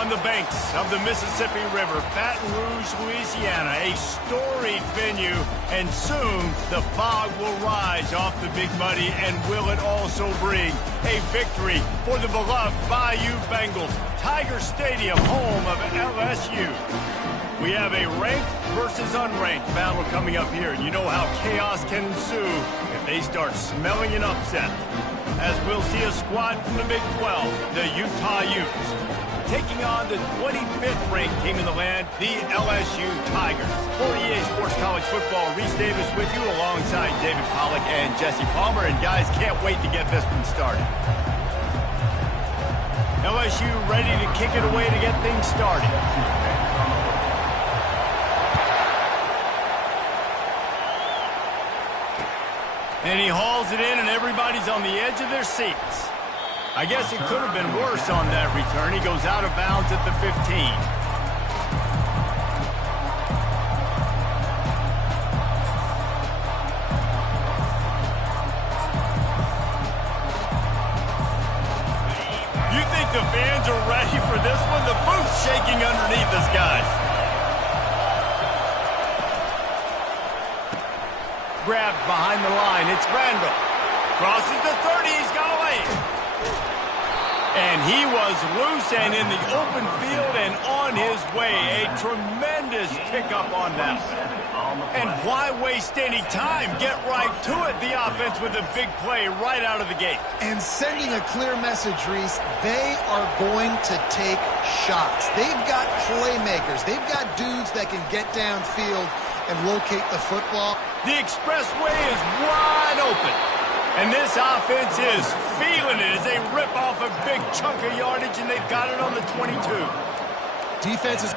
On the banks of the Mississippi River, Baton Rouge, Louisiana, a storied venue, and soon the fog will rise off the Big Muddy, and will it also bring a victory for the beloved Bayou Bengals. Tiger Stadium, home of LSU. We have a ranked versus unranked battle coming up here, and you know how chaos can ensue if they start smelling an upset. As we'll see a squad from the Big 12, the Utah Utes, taking on the 25th ranked team in the land, the LSU Tigers. For EA Sports College Football, Reese Davis with you alongside David Pollack and Jesse Palmer. And guys, can't wait to get this one started. LSU ready to kick it away to get things started. And he hauls it in, and everybody's on the edge of their seats. I guess it could have been worse on that return. He goes out of bounds at the 15. You think the fans are ready for this one? The booth's shaking underneath us, guys. Grabbed behind the line. It's Randall. Crosses the 30. He's got away. And he was loose and in the open field and on his way. A tremendous pickup on that. And why waste any time? Get right to it, the offense, with a big play right out of the gate. And sending a clear message, Reese, they are going to take shots. They've got playmakers. They've got dudes that can get downfield and locate the football. The expressway is wide open. And this offense is feeling it as they rip off a big chunk of yardage, and they've got it on the 22. Defense is...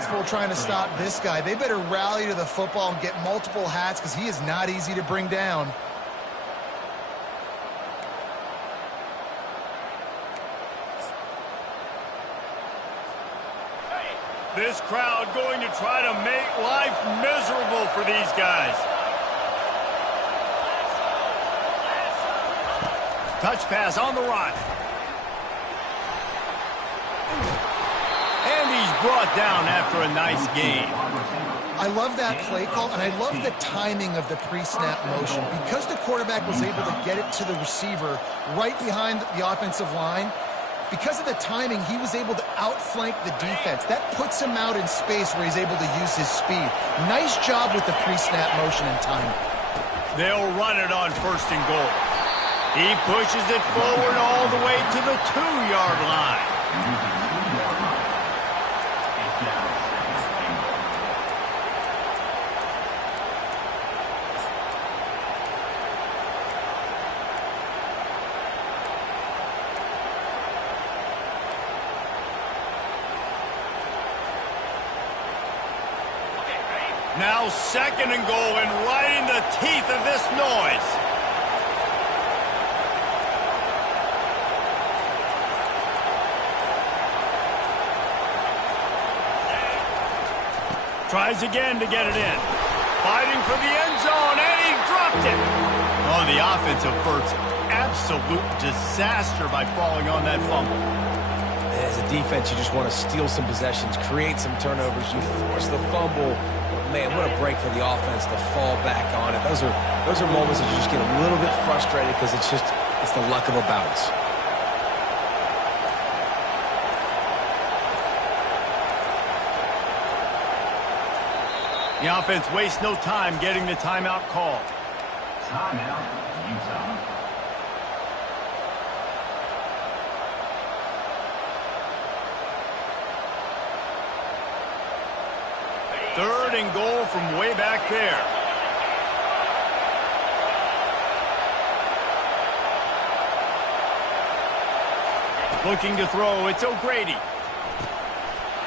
Still trying to stop this guy. They better rally to the football and get multiple hats because he is not easy to bring down. This crowd going to try to make life miserable for these guys. Touch pass on the run. And he's brought down after a nice gain. I love that play call, and I love the timing of the pre-snap motion. Because the quarterback was able to get it to the receiver right behind the offensive line, because of the timing, he was able to outflank the defense. That puts him out in space where he's able to use his speed. Nice job with the pre-snap motion and timing. They'll run it on 1st and goal. He pushes it forward all the way to the 2-yard line. Now 2nd and goal, and right in the teeth of this noise. Tries again to get it in. Fighting for the end zone, and he dropped it. Oh, the offense averts absolute disaster by falling on that fumble. As a defense, you just want to steal some possessions, create some turnovers. You force the fumble. Man, what a break for the offense to fall back on it. Those are moments that you just get a little bit frustrated because it's the luck of a bounce. The offense wastes no time getting the timeout called. Timeout, Utah. 3rd and goal from way back there. Looking to throw, it's O'Grady.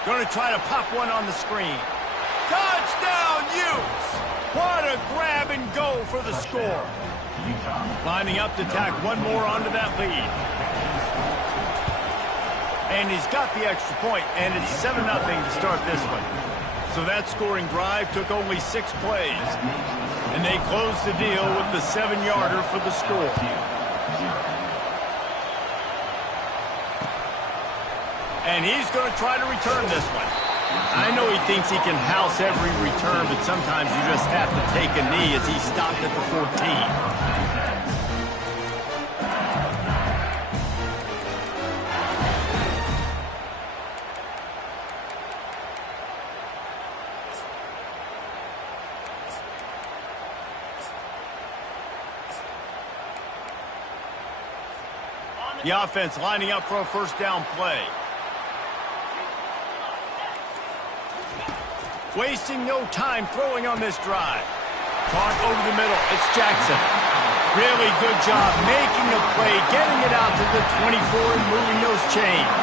Going to try to pop one on the screen. Touchdown, Utes! What a grab and go for the score. Lining up to tack one more onto that lead. And he's got the extra point, and it's 7-0 to start this one. So that scoring drive took only 6 plays. And they closed the deal with the 7-yarder for the score. And he's going to try to return this one. I know he thinks he can house every return, but sometimes you just have to take a knee as he stopped at the 14. The offense lining up for a first down play. Wasting no time throwing on this drive. Caught over the middle. It's Jackson. Really good job making a play, getting it out to the 24 and moving those chains.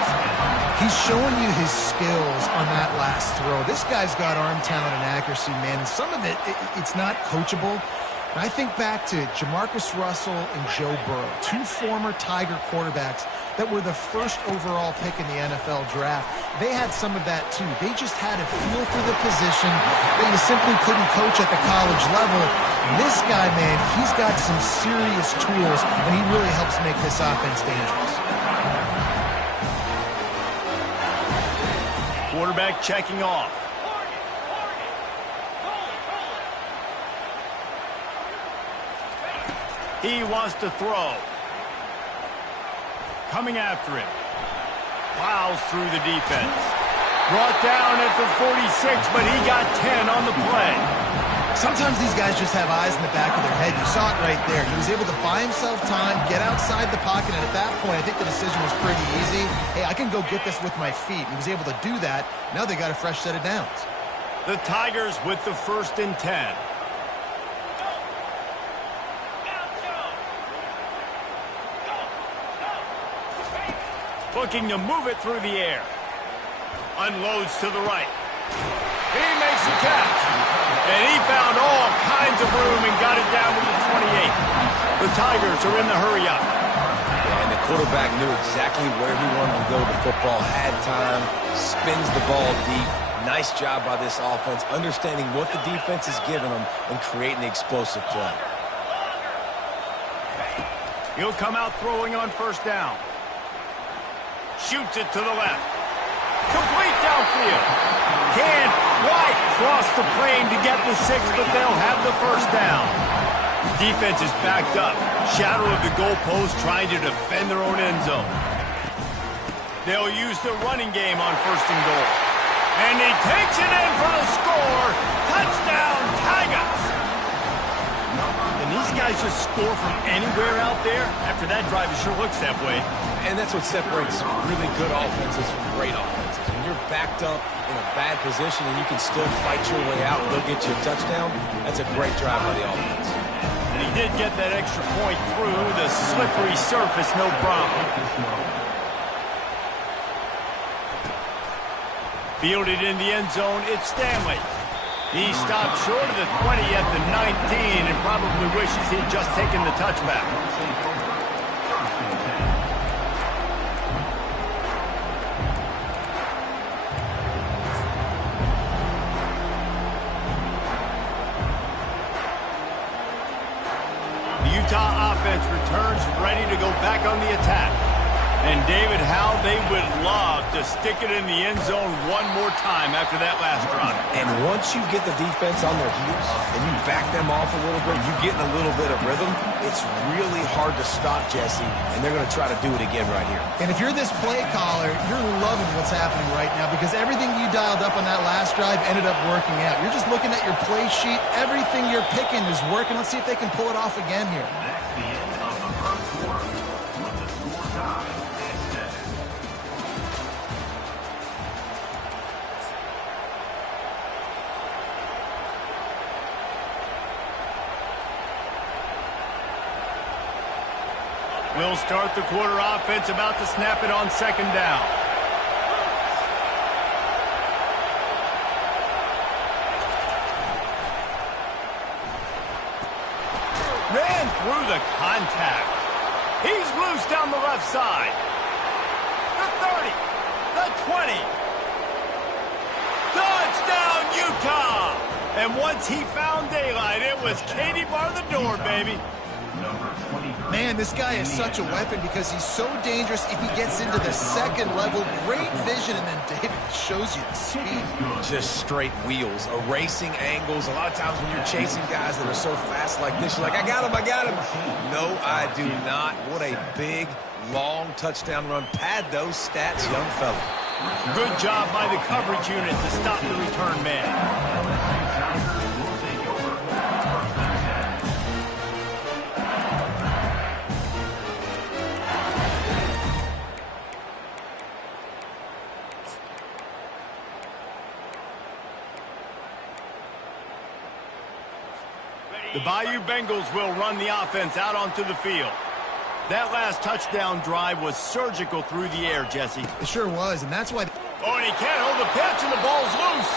He's showing you his skills on that last throw. This guy's got arm talent and accuracy, man. And some of it's not coachable. And I think back to Jamarcus Russell and Joe Burrow, 2 former Tiger quarterbacks that were the first overall pick in the NFL draft. They had some of that too. They just had a feel for the position that you simply couldn't coach at the college level. This guy, man, he's got some serious tools, and he really helps make this offense dangerous. Quarterback checking off. He wants to throw. Coming after him. Plows through the defense. Brought down at the 46, but he got 10 on the play. Sometimes these guys just have eyes in the back of their head. You saw it right there. He was able to buy himself time, get outside the pocket, and at that point, I think the decision was pretty easy. Hey, I can go get this with my feet. He was able to do that. Now they got a fresh set of downs. The Tigers with the 1st and 10. Looking to move it through the air. Unloads to the right. He makes a catch. And he found all kinds of room and got it down to the 28. The Tigers are in the hurry-up. Yeah, and the quarterback knew exactly where he wanted to go with the football, had time, spins the ball deep. Nice job by this offense, understanding what the defense is giving them and creating the explosive play. He'll come out throwing on first down. Shoots it to the left. Complete downfield. Can't quite cross the plane to get the 6, but they'll have the first down. Defense is backed up. Shadow of the goalpost trying to defend their own end zone. They'll use the running game on 1st and goal. And he takes it in for the score. Touchdown, Tigers. And these guys just score from anywhere out there. After that drive, it sure looks that way. And that's what separates really good offenses from great offenses. When you're backed up in a bad position and you can still fight your way out and go get you a touchdown, that's a great drive by the offense. And he did get that extra point through the slippery surface, no problem. Fielded in the end zone, it's Stanley. He stopped short of the 20 at the 19 and probably wishes he'd just taken the touchback. Utah offense returns ready to go back on the attack. And David, how they would love to stick it in the end zone one more time after that last drive. And once you get the defense on their heels and you back them off a little bit, you get in a little bit of rhythm, it's really hard to stop, Jesse, and they're going to try to do it again right here. And if you're this play caller, you're loving what's happening right now because everything you dialed up on that last drive ended up working out. You're just looking at your play sheet. Everything you're picking is working. Let's see if they can pull it off again here. That's the end of the first quarter with the score tie at 7. We'll start the quarter offense, about to snap it on second down. Ran through the contact. He's loose down the left side. The 30, the 20. Touchdown, Utah! And once he found daylight, it was Katie bar the door, baby. Man, this guy is such a weapon because he's so dangerous if he gets into the second level. Great vision, and then David shows you the speed. Just straight wheels, erasing angles. A lot of times when you're chasing guys that are so fast like this, you're like, I got him, I got him. No, I do not. What a big, long touchdown run. Pad those stats, young fella. Good job by the coverage unit to stop the return man. The Bayou Bengals will run the offense out onto the field. That last touchdown drive was surgical through the air, Jesse. It sure was, and that's why... Oh, and he can't hold the pitch, and the ball's loose.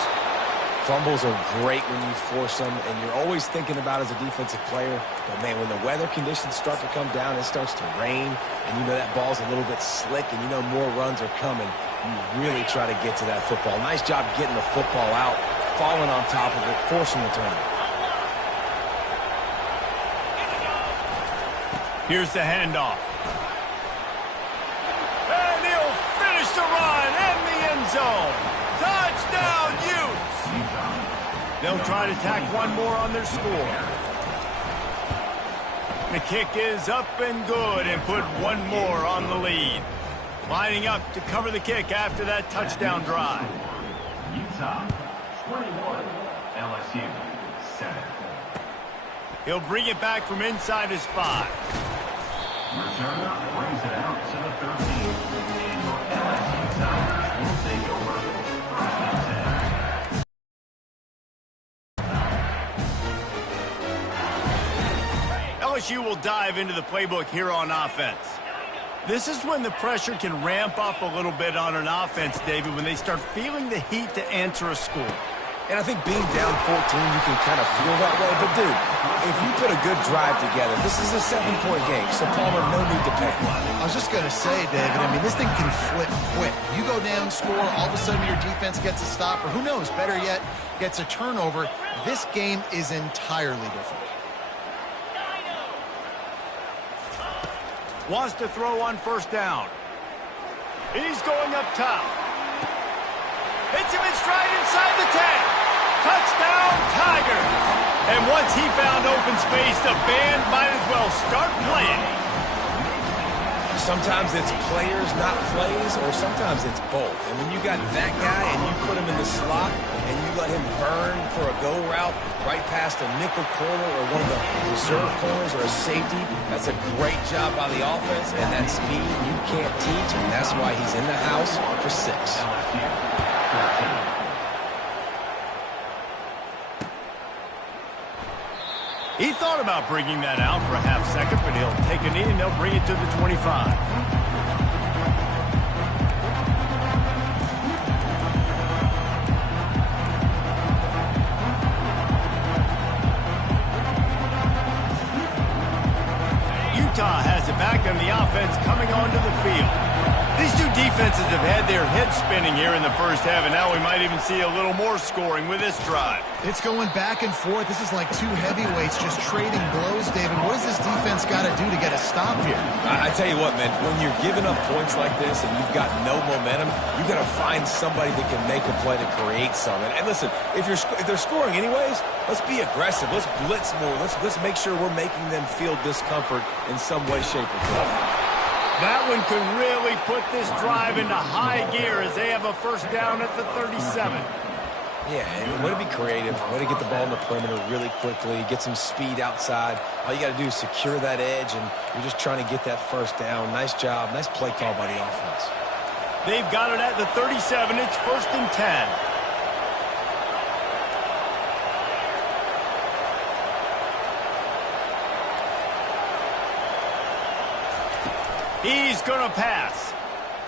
Fumbles are great when you force them, and you're always thinking about as a defensive player, but man, when the weather conditions start to come down, it starts to rain, and you know that ball's a little bit slick, and you know more runs are coming. You really try to get to that football. Nice job getting the football out, falling on top of it, forcing the turnover. Here's the handoff. And he'll finish the run in the end zone. Touchdown, Utes! They'll try to tack one more on their score. The kick is up and good and put one more on the lead. Lining up to cover the kick after that touchdown drive. Utah 21, LSU 7. He'll bring it back from inside his 5. Returner brings it out to the 13. And your LSU Tigers will take over first and 10. LSU will dive into the playbook here on offense. This is when the pressure can ramp up a little bit on an offense, David, when they start feeling the heat to answer a score. And I think being down 14, you can kind of feel that way. But, dude, if you put a good drive together, this is a 7-point game. So, Palmer, no need to panic. I was just going to say, David, I mean, this thing can flip quick. You go down, score, all of a sudden your defense gets a stop, or who knows, better yet, gets a turnover. This game is entirely different. Wants to throw on first down. He's going up top. Hits him in stride inside the 10. Touchdown, Tigers. And once he found open space, the band might as well start playing. Sometimes it's players, not plays, or sometimes it's both. And when you got that guy and you put him in the slot and you let him burn for a go route right past a nickel corner or one of the reserve corners or a safety, that's a great job by the offense, and that speed you can't teach, and that's why he's in the house for 6. He thought about bringing that out for a half second, but he'll take a knee and they'll bring it to the 25. Utah has it back and the offense coming onto the field. These two defenses have had their heads spinning here in the first half, and now we might even see a little more scoring with this drive. It's going back and forth. This is like two heavyweights just trading blows, David. What does this defense got to do to get a stop here? I tell you what, man, when you're giving up points like this and you've got no momentum, you got to find somebody that can make a play to create something. And listen, if they're scoring anyways, let's be aggressive. Let's blitz more. Let's make sure we're making them feel discomfort in some way, shape, or form. That one could really put this drive into high gear as they have a first down at the 37. Yeah, and way to be creative, way to get the ball in the perimeter really quickly, get some speed outside. All you got to do is secure that edge, and you're just trying to get that first down. Nice job. Nice play call by the offense. They've got it at the 37. It's first and 10. He's going to pass.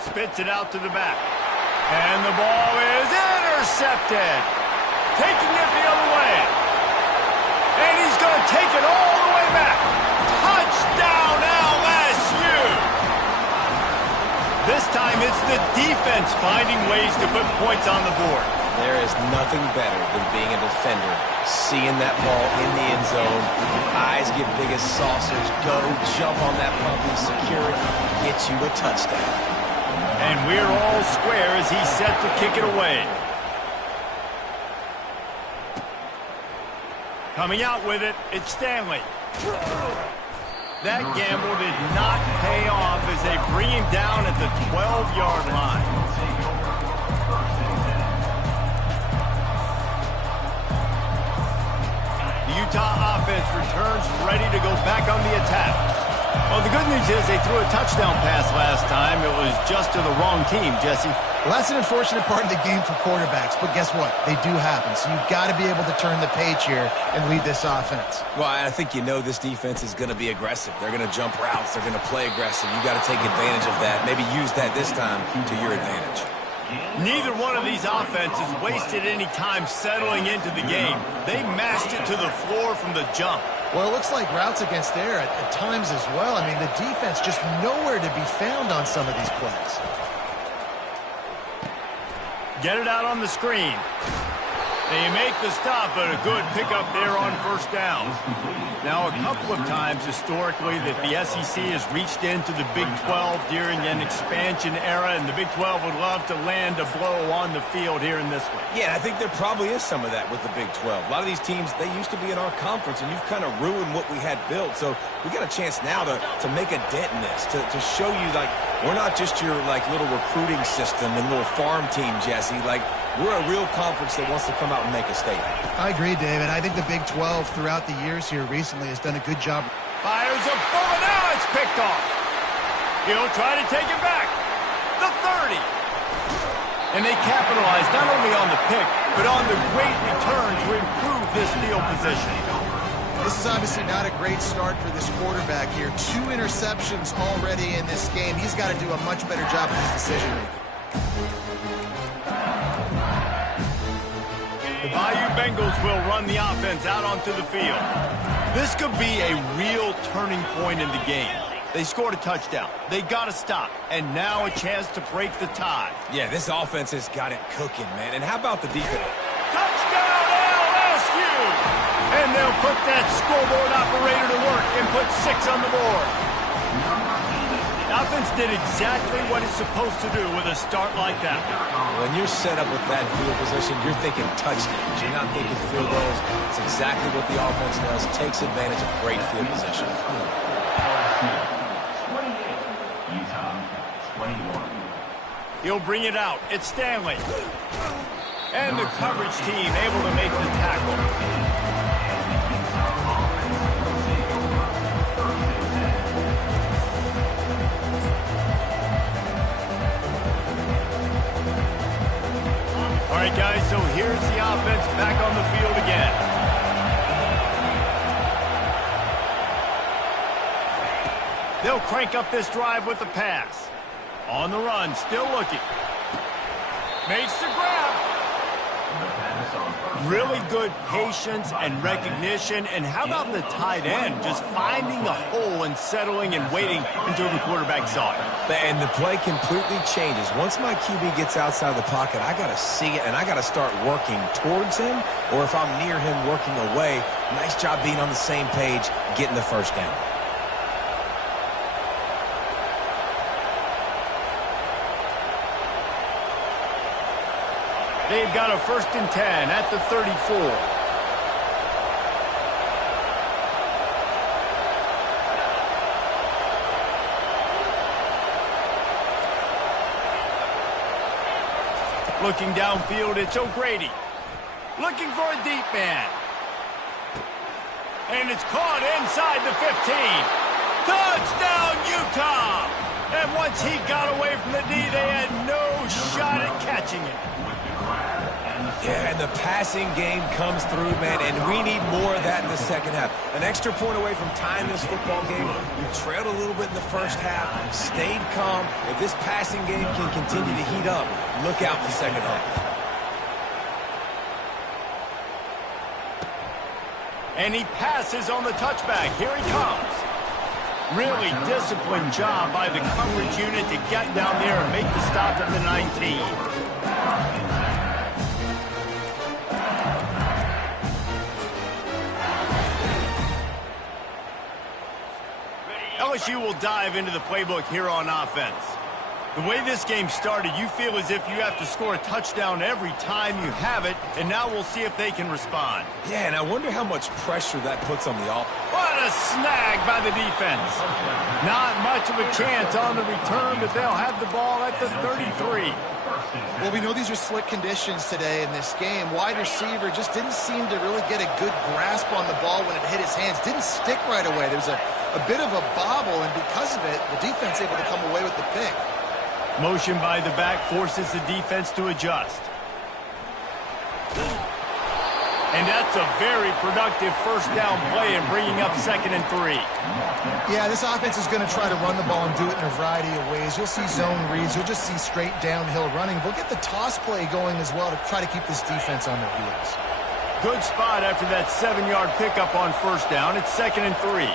Spits it out to the back. And the ball is intercepted. Taking it the other way. And he's going to take it all the way back. Touchdown LSU! This time it's the defense finding ways to put points on the board. There is nothing better than being a defender, seeing that ball in the end zone, your eyes get big as saucers, go, jump on that puppy, secure it, get you a touchdown. And we're all square as he's set to kick it away. Coming out with it, it's Stanley. That gamble did not pay off as they bring him down at the 12-yard line. Utah offense returns ready to go back on the attack. Well, the good news is they threw a touchdown pass last time. It was just to the wrong team, Jesse. Well, that's an unfortunate part of the game for quarterbacks, but guess what? They do happen, so you've got to be able to turn the page here and lead this offense. Well, I think you know this defense is going to be aggressive. They're going to jump routes. They're going to play aggressive. You've got to take advantage of that. Maybe use that this time to your advantage. Neither one of these offenses wasted any time settling into the game. They mashed it to the floor from the jump. Well, it looks like routes against air at times as well. I mean, the defense just nowhere to be found on some of these plays. Get it out on the screen. They make the stop, but a good pickup there on first down. Now, a couple of times historically that the SEC has reached into the Big 12 during an expansion era, and the Big 12 would love to land a blow on the field here in this one. Yeah, I think there probably is some of that with the Big 12. A lot of these teams, they used to be in our conference, and you've kind of ruined what we had built. So we got a chance now to make a dent in this, to show you, like, we're not just your, like, little recruiting system and little farm team, Jesse. Like, we're a real conference that wants to come out and make a statement. I agree, David. I think the Big 12 throughout the years here recently has done a good job. Fires a bullet. Now it's picked off. He'll try to take it back. The 30. And they capitalize not only on the pick, but on the great return to improve this field position. This is obviously not a great start for this quarterback here. 2 interceptions already in this game. He's got to do a much better job of his decision-making. The Bayou Bengals will run the offense out onto the field. This could be a real turning point in the game. They scored a touchdown. They got to stop. And now a chance to break the tie. Yeah, this offense has got it cooking, man. And how about the defense? Touchdown LSU! And they'll put that scoreboard operator to work and put 6 on the board. The offense did exactly what it's supposed to do with a start like that. When you're set up with that field position, you're thinking touchdowns. You're not thinking field goals. It's exactly what the offense does. Takes advantage of great field position. 28, Utah 21. He'll bring it out. It's Stanley. And the coverage team able to make the tackle. All right, guys, so here's the offense back on the field again. They'll crank up this drive with the pass. On the run, still looking. Makes the grab. Really good patience and recognition. And how about the tight end just finding a hole and settling and waiting until the quarterback saw it. And the play completely changes. Once my QB gets outside the pocket, I got to see it, and I got to start working towards him, or if I'm near him, working away. Nice job being on the same page, getting the first down. They've got a 1st and 10 at the 34. Looking downfield, it's O'Grady. Looking for a deep man. And it's caught inside the 15. Touchdown, Utah! And once he got away from the D, they had no shot at catching it. Yeah, and the passing game comes through, man, and we need more of that in the second half. An extra point away from tying this football game. We trailed a little bit in the first half, stayed calm. If this passing game can continue to heat up, look out in the second half. And he passes on the touchback. Here he comes. Really disciplined job by the coverage unit to get down there and make the stop at the 19. LSU will dive into the playbook here on offense. The way this game started, you feel as if you have to score a touchdown every time you have it, and now we'll see if they can respond. Yeah, and I wonder how much pressure that puts on the offense. What a snag by the defense. Not much of a chance on the return, but they'll have the ball at the 33. Well, we know these are slick conditions today in this game. Wide receiver just didn't seem to really get a good grasp on the ball when it hit his hands. Didn't stick right away. There was a bit of a bobble, and because of it, the defense able to come away with the pick. Motion by the back forces the defense to adjust. And that's a very productive first down play and bringing up 2nd and 3. Yeah, this offense is going to try to run the ball and do it in a variety of ways. You'll see zone reads. You'll just see straight downhill running. We'll get the toss play going as well to try to keep this defense on their heels. Good spot after that 7-yard pickup on first down. It's 2nd and 3.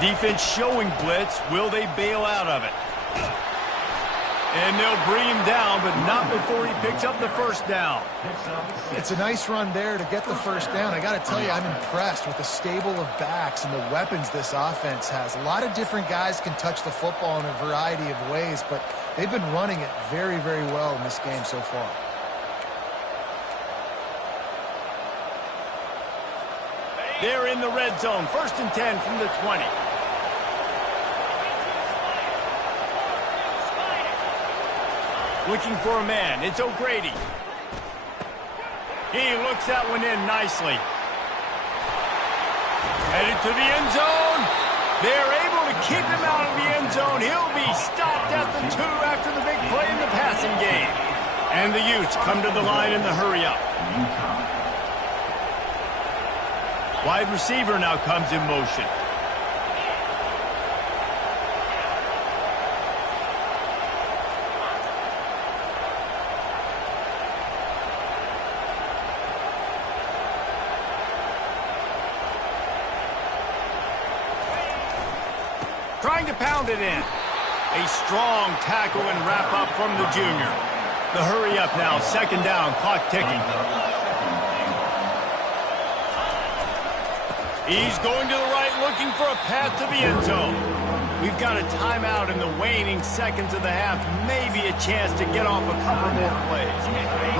Defense showing blitz. Will they bail out of it? And they'll bring him down, but not before he picks up the first down. It's a nice run there to get the first down. I got to tell you, I'm impressed with the stable of backs and the weapons this offense has. A lot of different guys can touch the football in a variety of ways, but they've been running it very, very well in this game so far. They're in the red zone. 1st and 10 from the 20. Looking for a man. It's O'Grady. He looks that one in nicely. Headed to the end zone. They're able to keep him out of the end zone. He'll be stopped at the 2 after the big play in the passing game. And the Utes come to the line in the hurry-up. Wide receiver now comes in motion. Trying to pound it in. A strong tackle and wrap up from the junior. The hurry up now, 2nd down, clock ticking. He's going to the right, looking for a path to the end zone. We've got a timeout in the waning seconds of the half. Maybe a chance to get off a couple more plays.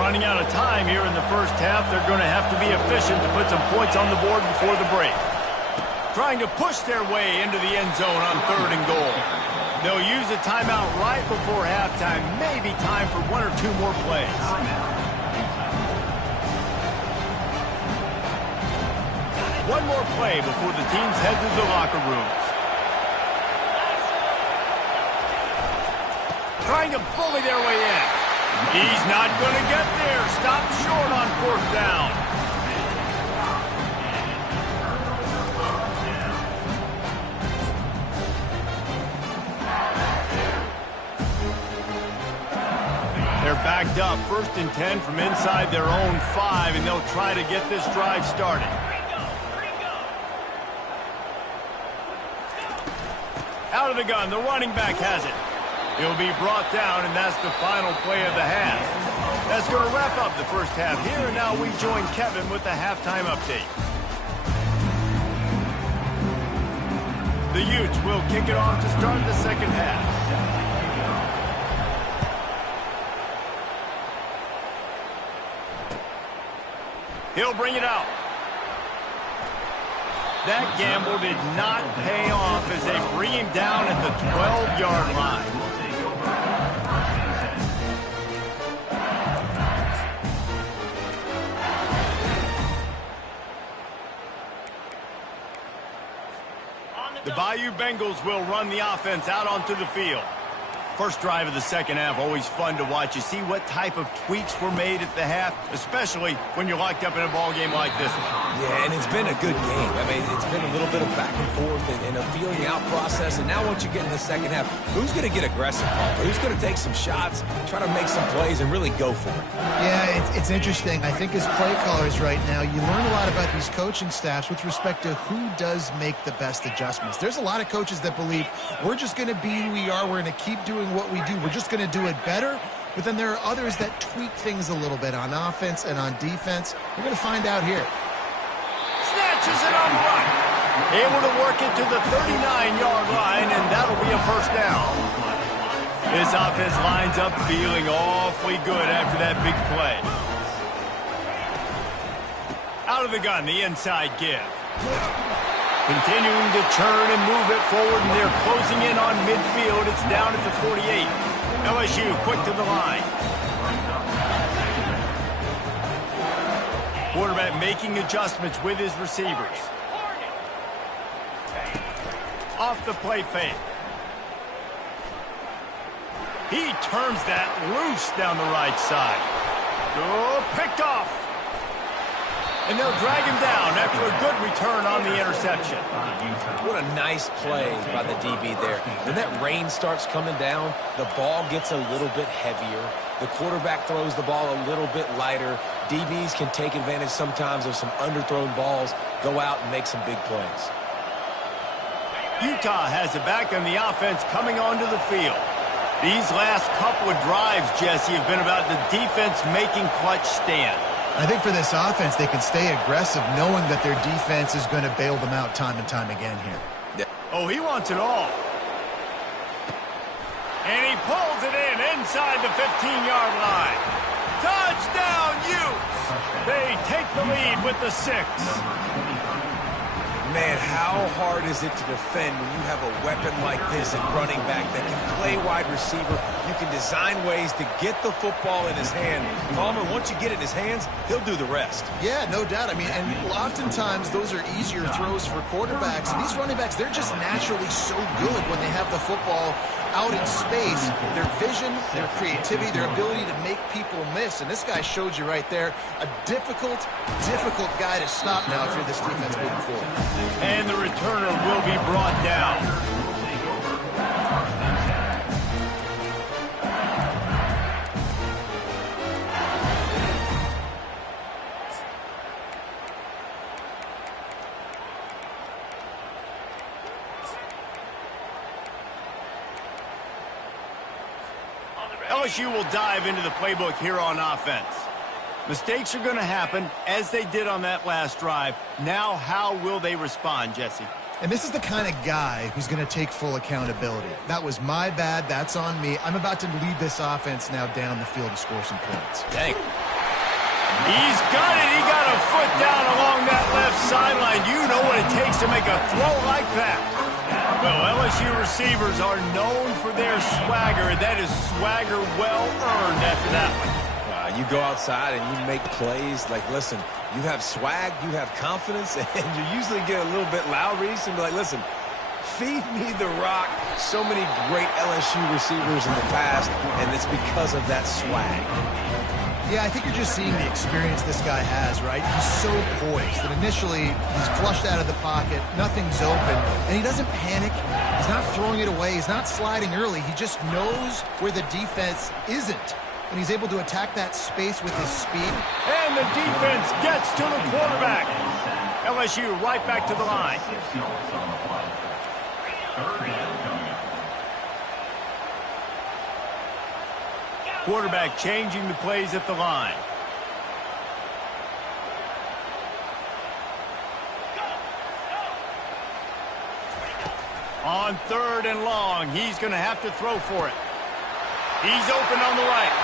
Running out of time here in the first half. They're going to have to be efficient to put some points on the board before the break. Trying to push their way into the end zone on 3rd and goal. They'll use a timeout right before halftime. Maybe time for 1 or 2 more plays. One more play before the teams head to the locker rooms. Trying to bully their way in. He's not going to get there. Stopped short on 4th down. They're backed up. 1st and 10 from inside their own 5, and they'll try to get this drive started. Out of the gun, the running back has it. He'll be brought down, and that's the final play of the half. That's going to wrap up the first half here, and now we join Kevin with the halftime update. The Utes will kick it off to start the second half. He'll bring it out. That gamble did not pay off as they bring him down at the 12-yard line. The Bayou Bengals will run the offense out onto the field. First drive of the second half, always fun to watch. You see what type of tweaks were made at the half, especially when you're locked up in a ball game like this one. Yeah, and it's been a good game. I mean, it's been a little bit of back and forth and a feeling out process. And now once you get in the second half, who's going to get aggressive, Paul? Who's going to take some shots, try to make some plays, and really go for it? Yeah, it's interesting. I think as play callers right now, you learn a lot about these coaching staffs with respect to who does make the best adjustments. There's a lot of coaches that believe we're just going to be who we are. We're going to keep doing what we do. We're just going to do it better. But then there are others that tweak things a little bit on offense and on defense. We're going to find out here. Snatches it on one. Able to work it to the 39-yard line, and that'll be a first down. This offense lines up feeling awfully good after that big play. Out of the gun, the inside give. Continuing to churn and move it forward, and they're closing in on midfield. It's down at the 48. LSU quick to the line. Quarterback making adjustments with his receivers. Off the play fake. He turns that loose down the right side. Oh, picked off. And they'll drag him down after a good return on the interception. What a nice play by the DB there. When that rain starts coming down, the ball gets a little bit heavier. The quarterback throws the ball a little bit lighter. DBs can take advantage sometimes of some underthrown balls, go out and make some big plays. Utah has it back on the offense coming onto the field. These last couple of drives, Jesse, have been about the defense making clutch stand. I think for this offense, they can stay aggressive knowing that their defense is going to bail them out time and time again here. Oh, he wants it all. And he pulls it in inside the 15-yard line. Touchdown, Utes! They take the lead with the 6. Man, how hard is it to defend when you have a weapon like this at running back that can play wide receiver? You can design ways to get the football in his hand. Palmer, once you get it in his hands, he'll do the rest. Yeah, no doubt. I mean, and oftentimes those are easier throws for quarterbacks. And these running backs, they're just naturally so good when they have the football out in space. Their vision, their creativity, their ability to make people miss. And this guy showed you right there, a difficult guy to stop now if you're this defense moving forward. And the returner will be brought down. LSU will dive into the playbook here on offense. Mistakes are going to happen, as they did on that last drive. Now, how will they respond, Jesse? And this is the kind of guy who's going to take full accountability. That was my bad. That's on me. I'm about to lead this offense now down the field to score some points. Dang. He's got it. He got a foot down along that left sideline. You know what it takes to make a throw like that. Well, LSU receivers are known for their swagger. That is swagger well earned after that one. You go outside and you make plays. Like, listen, you have swag, you have confidence, and you usually get a little bit loud, Reese, and be like, listen, feed me the rock. So many great LSU receivers in the past, and it's because of that swag. Yeah, I think you're just seeing the experience this guy has, right? He's so poised that initially he's flushed out of the pocket, nothing's open, and he doesn't panic. He's not throwing it away. He's not sliding early. He just knows where the defense isn't. And he's able to attack that space with his speed. And the defense gets to the quarterback. LSU right back to the line. Quarterback changing the plays at the line. On 3rd and long, he's going to have to throw for it. He's open on the right.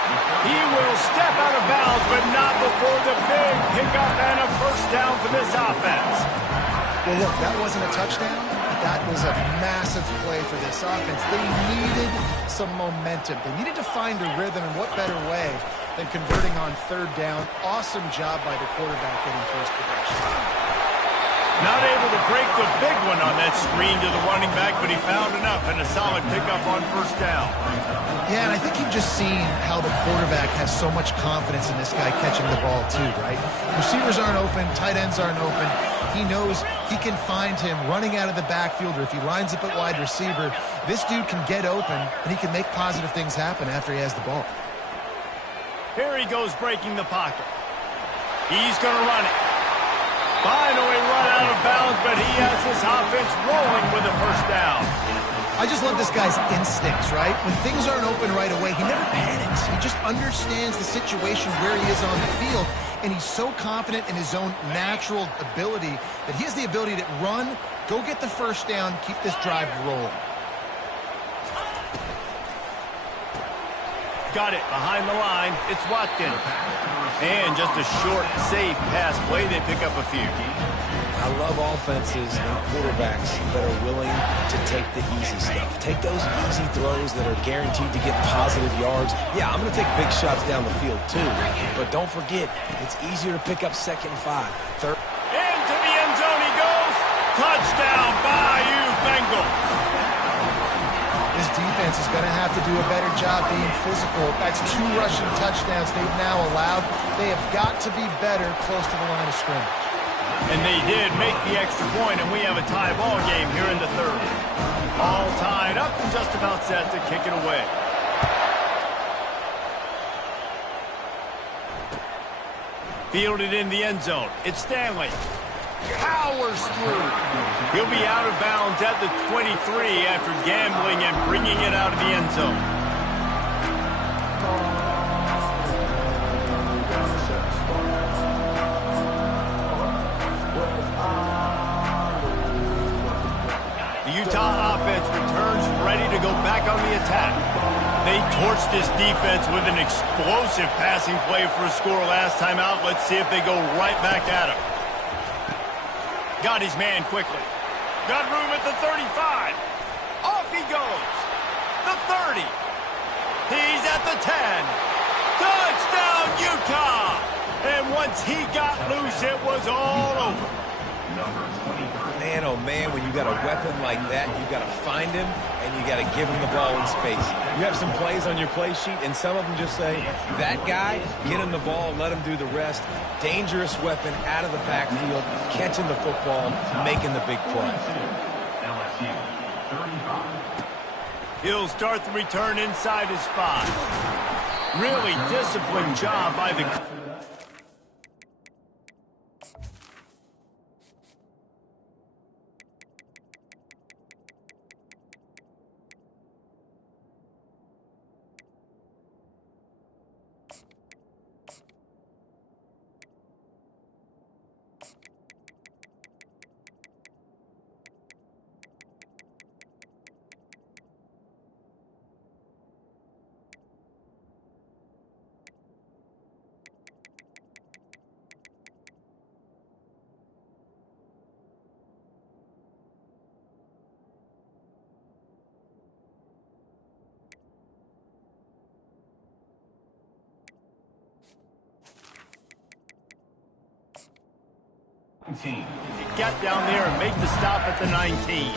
He will step out of bounds, but not before the big pickup and a first down for this offense. Well, look, that wasn't a touchdown. That was a massive play for this offense. They needed some momentum. They needed to find a rhythm, and what better way than converting on 3rd down. Awesome job by the quarterback getting first production. Not able to break the big one on that screen to the running back, but he found enough and a solid pickup on first down. Yeah, and I think you've just seen how the quarterback has so much confidence in this guy catching the ball too, right? Receivers aren't open, tight ends aren't open. He knows he can find him running out of the backfield, or if he lines up at wide receiver, this dude can get open and he can make positive things happen after he has the ball. Here he goes breaking the pocket. He's going to run it. Finally run out of bounds, but he has this offense rolling with a first down. I just love this guy's instincts, right? When things aren't open right away, he never panics. He just understands the situation where he is on the field, and he's so confident in his own natural ability that he has the ability to run, go get the first down, keep this drive rolling. Got it behind the line. It's Watkins. And just a short, safe pass play. They pick up a few. I love offenses and quarterbacks that are willing to take the easy stuff. Take those easy throws that are guaranteed to get positive yards. Yeah, I'm going to take big shots down the field too. But don't forget, it's easier to pick up second and 5. Third. Into the end zone he goes. Touchdown, Bayou Bengals. This defense is going to have to do a better job being physical. That's 2 rushing touchdowns they've now allowed. They have got to be better close to the line of scrimmage. And they did make the extra point, and we have a tie ball game here in the third. All tied up and just about set to kick it away. Fielded in the end zone. It's Stanley. Powers through. He'll be out of bounds at the 23 after gambling and bringing it out of the end zone. The Utah offense returns ready to go back on the attack. They torched this defense with an explosive passing play for a score last time out. Let's see if they go right back at him. Got his man quickly. Got room at the 35. Off he goes. The 30. He's at the 10. Touchdown, Utah! And once he got loose, it was all over. Man, oh man, when you got a weapon like that, you got to find him and you got to give him the ball in space. You have some plays on your play sheet, and some of them just say, that guy, get him the ball, let him do the rest. Dangerous weapon out of the backfield, catching the football, making the big play. He'll start the return inside his 5. Really disciplined job by the... Get down there and make the stop at the 19.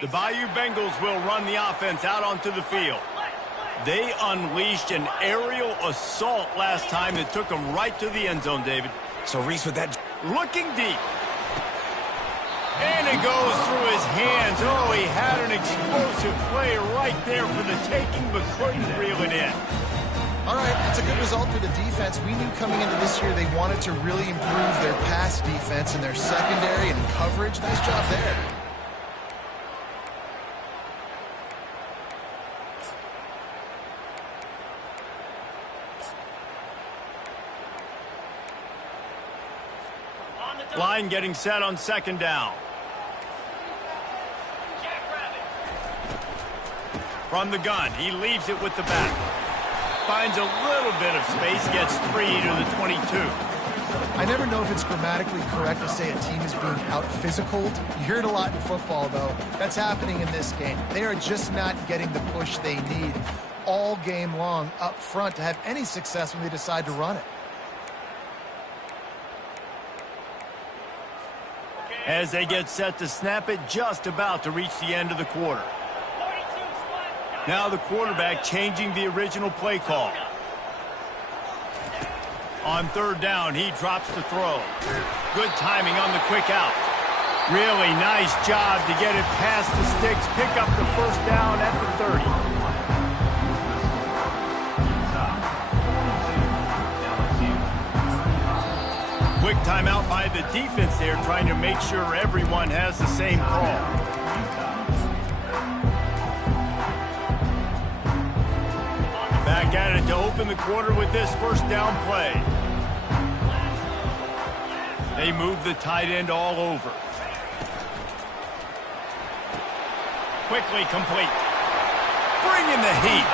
The Bayou Bengals will run the offense out onto the field. They unleashed an aerial assault last time that took them right to the end zone, David. So Reese with that... Looking deep. And it goes through his hands. Oh, he had an explosive play right there for the taking, but couldn't reel it in. All right, that's a good result for the defense. We knew coming into this year they wanted to really improve their pass defense and their secondary and coverage. Nice job there. Line getting set on second down. From the gun, he leaves it with the back. Finds a little bit of space, gets 3 to the 22. I never know if it's grammatically correct to say a team is being out-physicaled. You hear it a lot in football, though. That's happening in this game. They are just not getting the push they need all game long up front to have any success when they decide to run it. As they get set to snap it, just about to reach the end of the quarter. Now the quarterback changing the original play call. On third down, he drops the throw. Good timing on the quick out. Really nice job to get it past the sticks, pick up the first down at the 30. Quick timeout by the defense there, trying to make sure everyone has the same call. Back at it to open the quarter with this first down play. They move the tight end all over. Quickly complete. Bringing the heat.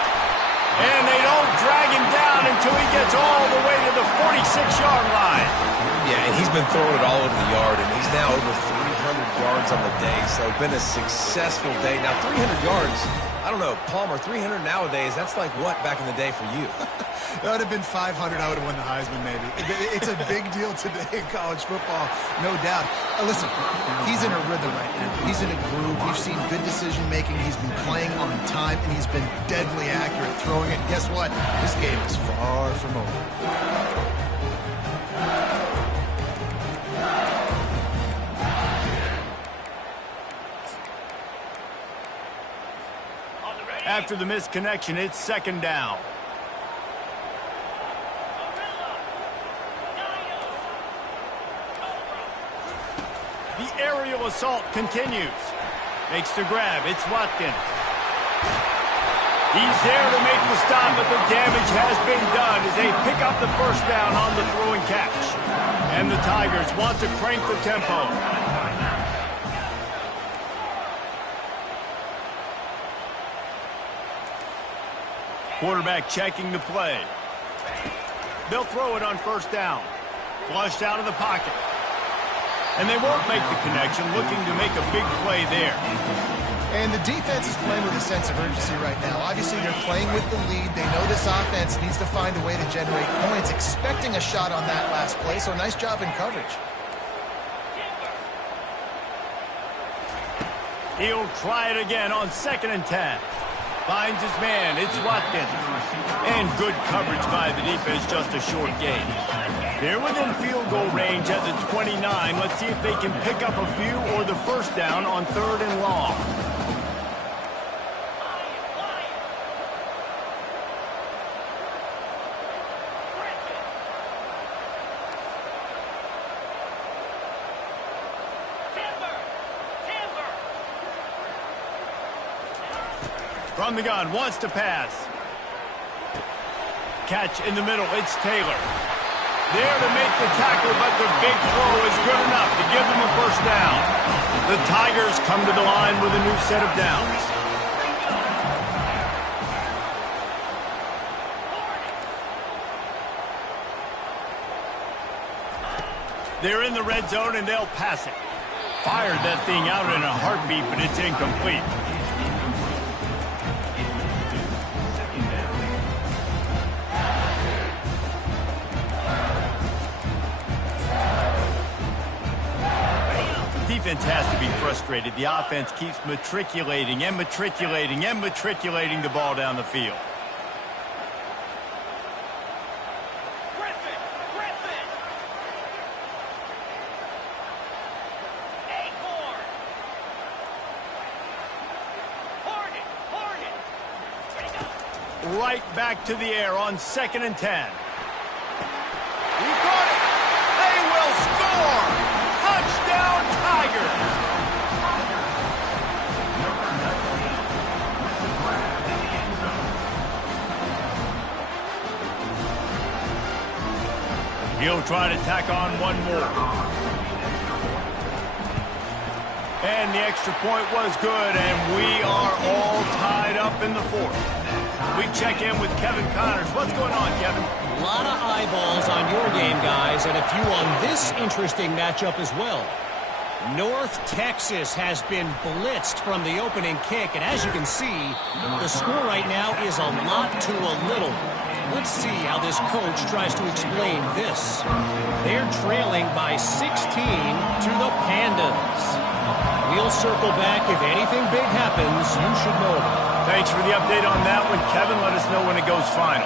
And they don't drag him down until he gets all the way to the 46-yard line. Yeah, and he's been throwing it all over the yard, and he's now over 300 yards on the day, so been a successful day. Now, 300 yards, I don't know, Palmer, 300 nowadays, that's like what back in the day for you? That would have been 500. I would have won the Heisman, maybe. It's a big deal today in college football, no doubt. Listen, he's in a rhythm right now. He's in a groove. We've seen good decision-making. He's been playing on time, and he's been deadly accurate throwing it. Guess what? This game is far from over. After the missed connection, it's second down. The aerial assault continues. Makes the grab. It's Watkins. He's there to make the stop, but the damage has been done as they pick up the first down on the throw and catch. And the Tigers want to crank the tempo. Quarterback checking the play. They'll throw it on first down. Flushed out of the pocket. And they won't make the connection, looking to make a big play there. And the defense is playing with a sense of urgency right now. Obviously, they're playing with the lead. They know this offense needs to find a way to generate points, expecting a shot on that last play, so nice job in coverage. He'll try it again on 2nd and 10. Finds his man. It's Watkins. And good coverage by the defense, just a short gain. They're within field goal range at the 29. Let's see if they can pick up a few or the first down on 3rd and long. From the gun, wants to pass. Catch in the middle, it's Taylor. There to make the tackle, but the big throw is good enough to give them a first down. The Tigers come to the line with a new set of downs. They're in the red zone and they'll pass it. Fired that thing out in a heartbeat, but it's incomplete. Defense has to be frustrated. The offense keeps matriculating and matriculating and matriculating the ball down the field. Right back to the air on 2nd and 10. He got it. They will score. Touchdown, Tigers! He'll try to tack on one more. And the extra point was good, and we are all tied up in the 4th. We check in with Kevin Connors. What's going on, Kevin? A lot of eyeballs on your game, guys, and a few on this interesting matchup as well. North Texas has been blitzed from the opening kick, and as you can see, the score right now is a lot to a little. Let's see how this coach tries to explain this. They're trailing by 16 to the Pandas. We'll circle back. If anything big happens, you should know about it. Thanks for the update on that one, Kevin. Let us know when it goes final.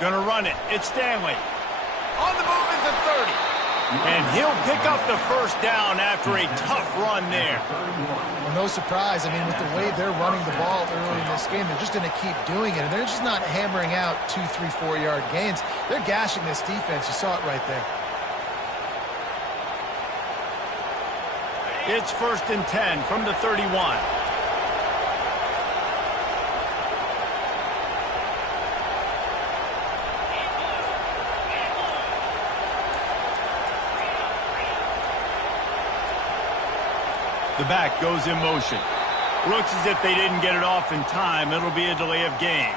Gonna run it. It's Stanley. On the move at the 30. And he'll pick up the first down after a tough run there. Well, no surprise. I mean, with the way they're running the ball early in this game, they're just going to keep doing it. And they're just not hammering out 2, 3, 4-yard gains. They're gashing this defense. You saw it right there. It's 1st and 10 from the 31. The back goes in motion. Looks as if they didn't get it off in time. It'll be a delay of game.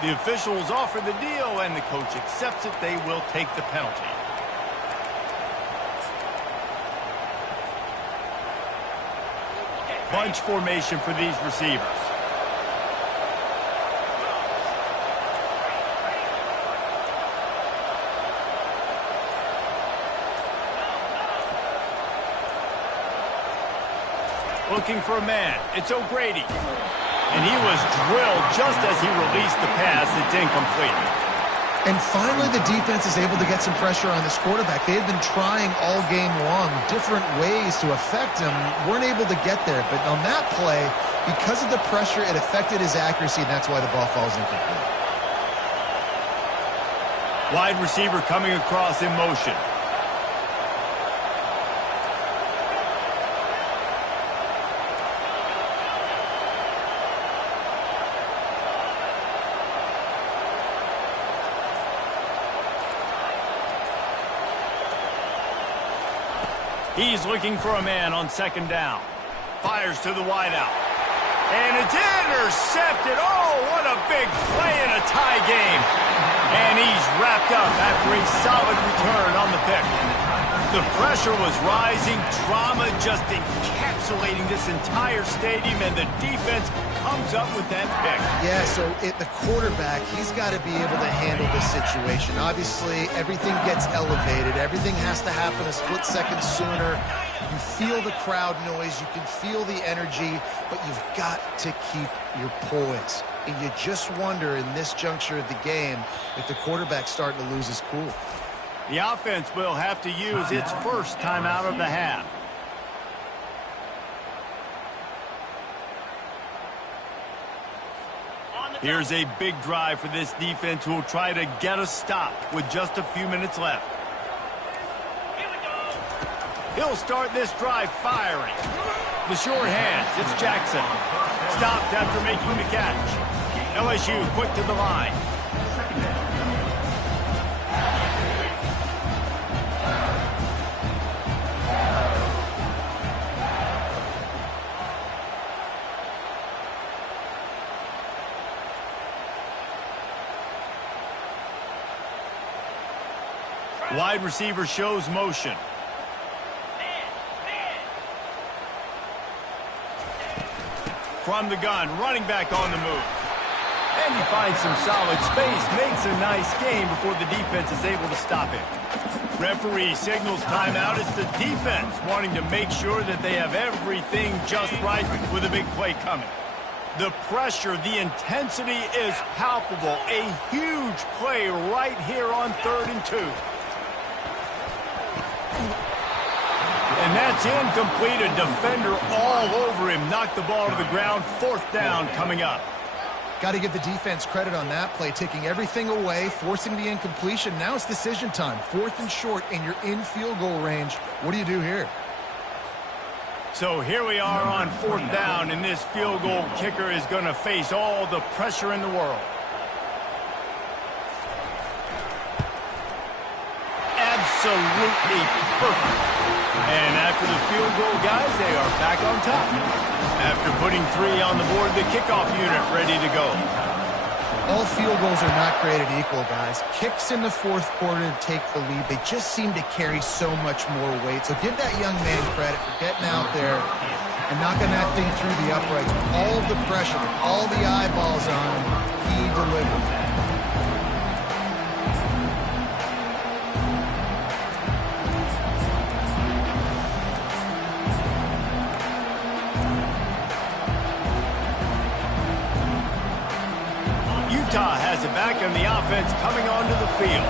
The officials offer the deal, and the coach accepts it. They will take the penalty. Bunch formation for these receivers. Looking for a man. It's O'Grady. And he was drilled just as he released the pass. It's incomplete. And finally, the defense is able to get some pressure on this quarterback. They had been trying all game long different ways to affect him. Weren't able to get there. But on that play, because of the pressure, it affected his accuracy, and that's why the ball falls incomplete. Wide receiver coming across in motion. He's looking for a man on 2nd down. Fires to the wideout. And it's intercepted. Oh, what a big play in a tie game. And he's wrapped up after a solid return on the pick. The pressure was rising. Trauma just encapsulating this entire stadium, and the defense comes up with that pick. Yeah, so the quarterback, he's got to be able to handle this situation. Obviously, everything gets elevated. Everything has to happen a split second sooner. You feel the crowd noise. You can feel the energy, but you've got to keep your poise. And you just wonder in this juncture of the game if the quarterback's starting to lose his cool. The offense will have to use its first timeout of the half. Here's a big drive for this defense who will try to get a stop with just a few minutes left. He'll start this drive firing. The short hands, it's Jackson. Stopped after making the catch. LSU quick to the line. Wide receiver shows motion. From the gun, running back on the move. And he finds some solid space, makes a nice game before the defense is able to stop him. Referee signals timeout. It's the defense wanting to make sure that they have everything just right with a big play coming. The pressure, the intensity is palpable. A huge play right here on 3rd and 2. And that's incomplete. A defender all over him. Knocked the ball to the ground. 4th down coming up. Got to give the defense credit on that play, taking everything away, forcing the incompletion. Now it's decision time. 4th and short, and you're in field goal range. What do you do here? So here we are on 4th down, and this field goal kicker is going to face all the pressure in the world. Absolutely perfect. And after the field goal, guys, they are back on top. After putting 3 on the board, the kickoff unit ready to go. All field goals are not created equal, guys. Kicks in the fourth quarter to take the lead. They just seem to carry so much more weight. So give that young man credit for getting out there and knocking that thing through the uprights. All the pressure, all the eyeballs on him, he delivered. Utah has it back on the offense coming onto the field.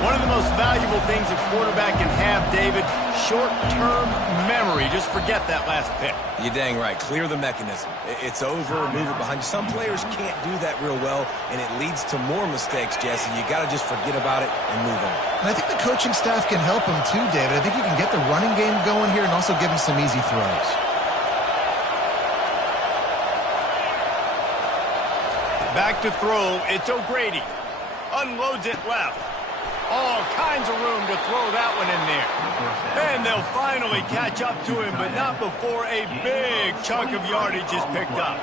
One of the most valuable things a quarterback can have, David, short-term memory. Just forget that last pick. You're dang right. Clear the mechanism. It's over, move it behind you. Some players can't do that real well, and it leads to more mistakes, Jesse. You got to just forget about it and move on. And I think the coaching staff can help him too, David. I think you can get the running game going here and also give him some easy throws. Back to throw, it's O'Grady. Unloads it left. All kinds of room to throw that one in there. And they'll finally catch up to him, but not before a big chunk of yardage is picked up.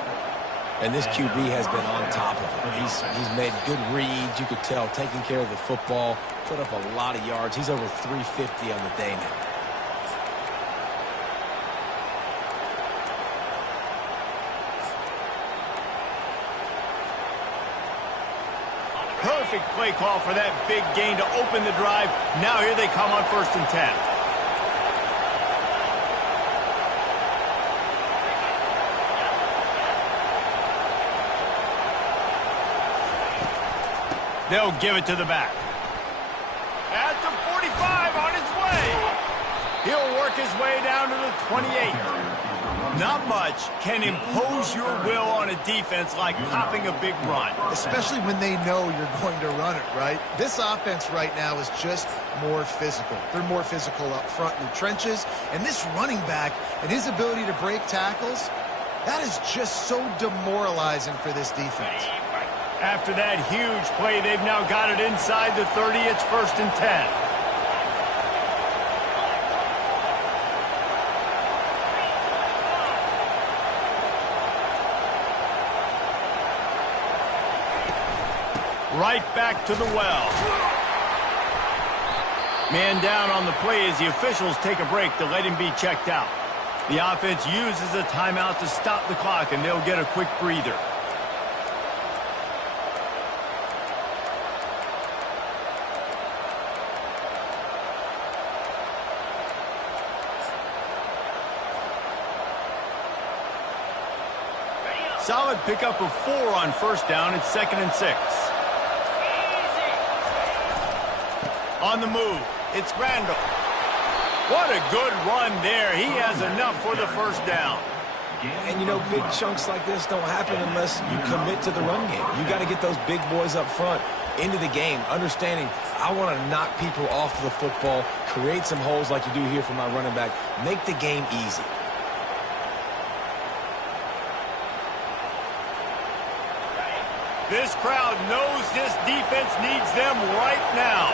And this QB has been on top of it. He's made good reads, you could tell, taking care of the football, put up a lot of yards. He's over 350 on the day now. Perfect play call for that big gain to open the drive. Now here they come on 1st and 10. They'll give it to the back. At the 45 on his way. He'll work his way down to the 28. Not much can impose your will on a defense like popping a big run. Especially when they know you're going to run it, right? This offense right now is just more physical. They're more physical up front in the trenches. And this running back and his ability to break tackles, that is just so demoralizing for this defense. After that huge play, they've now got it inside the 30. It's 1st and 10. Right back to the well. Man down on the play as the officials take a break to let him be checked out. The offense uses a timeout to stop the clock, and they'll get a quick breather. Solid pickup of 4 on 1st down. It's 2nd and 6. On the move, it's Randall. What a good run there. He has enough for the 1st down. And, you know, big chunks like this don't happen unless you commit to the run game. You got to get those big boys up front into the game, understanding I want to knock people off the football, create some holes like you do here for my running back, make the game easy. This crowd knows this defense needs them right now.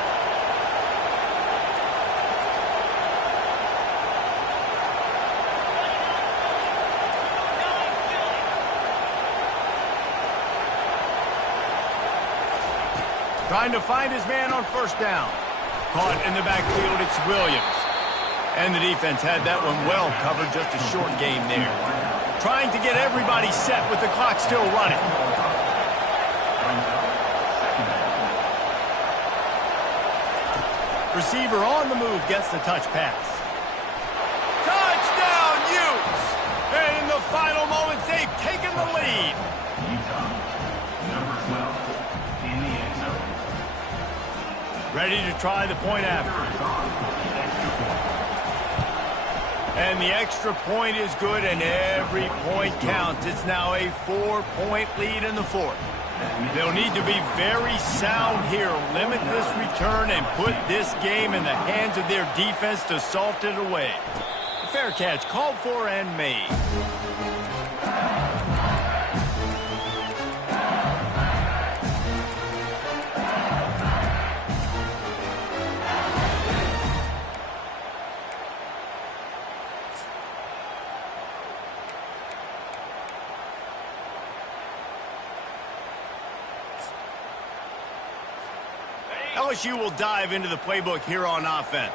Trying to find his man on 1st down. Caught in the backfield, it's Williams. And the defense had that one well covered, just a short game there. Trying to get everybody set with the clock still running. Receiver on the move gets the touch pass. Touchdown, Utes! And in the final moments, they've taken the lead. Utah, number 12, in the end zone. Ready to try the point after. And the extra point is good, and every point counts. It's now a 4-point lead in the 4th. They'll need to be very sound here, limit this return, and put this game in the hands of their defense to salt it away. Fair catch called for and made. LSU will dive into the playbook here on offense.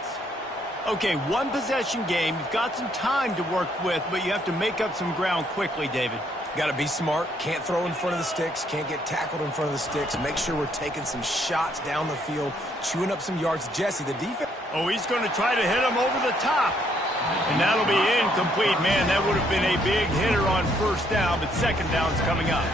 Okay, one possession game. You've got some time to work with, but you have to make up some ground quickly, David. Got to be smart. Can't throw in front of the sticks. Can't get tackled in front of the sticks. Make sure we're taking some shots down the field, chewing up some yards. Jesse, the defense. Oh, he's going to try to hit him over the top. And that'll be incomplete. Man, that would have been a big hitter on first down, but second down's coming up.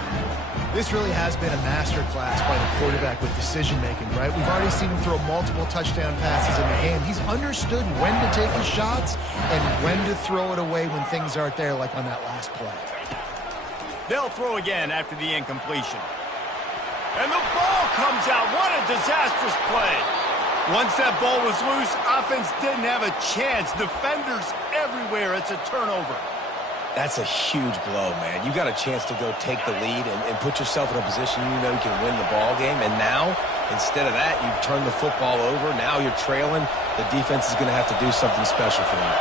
This really has been a masterclass by the quarterback with decision-making, right? We've already seen him throw multiple touchdown passes in the game. He's understood when to take his shots and when to throw it away when things aren't there, like on that last play. They'll throw again after the incompletion. And the ball comes out. What a disastrous play. Once that ball was loose, offense didn't have a chance. Defenders everywhere. It's a turnover. That's a huge blow, man. You got a chance to go take the lead and put yourself in a position you know you can win the ball game. And now, instead of that, you've turned the football over. Now you're trailing. The defense is going to have to do something special for them.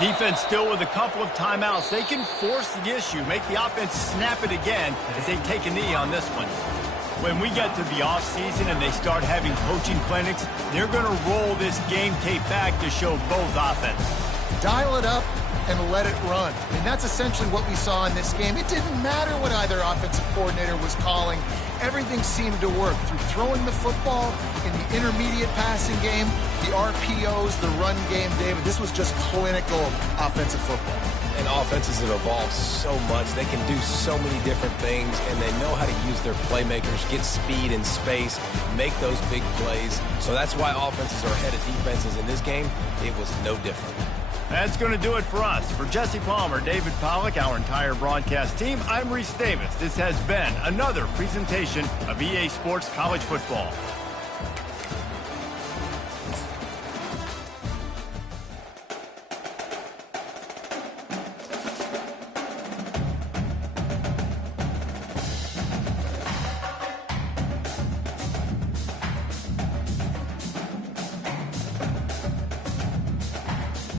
Defense still with a couple of timeouts. They can force the issue, make the offense snap it again as they take a knee on this one. When we get to the offseason and they start having coaching clinics, they're going to roll this game tape back to show both offense. Dial it up and let it run. And that's essentially what we saw in this game. It didn't matter what either offensive coordinator was calling. Everything seemed to work through throwing the football in the intermediate passing game, the RPOs, the run game. David, this was just clinical offensive football. And offenses have evolved so much. They can do so many different things, and they know how to use their playmakers, get speed and space, make those big plays. So that's why offenses are ahead of defenses in this game. It was no different. That's going to do it for us. For Jesse Palmer, David Pollack, our entire broadcast team, I'm Reese Davis. This has been another presentation of EA Sports College Football.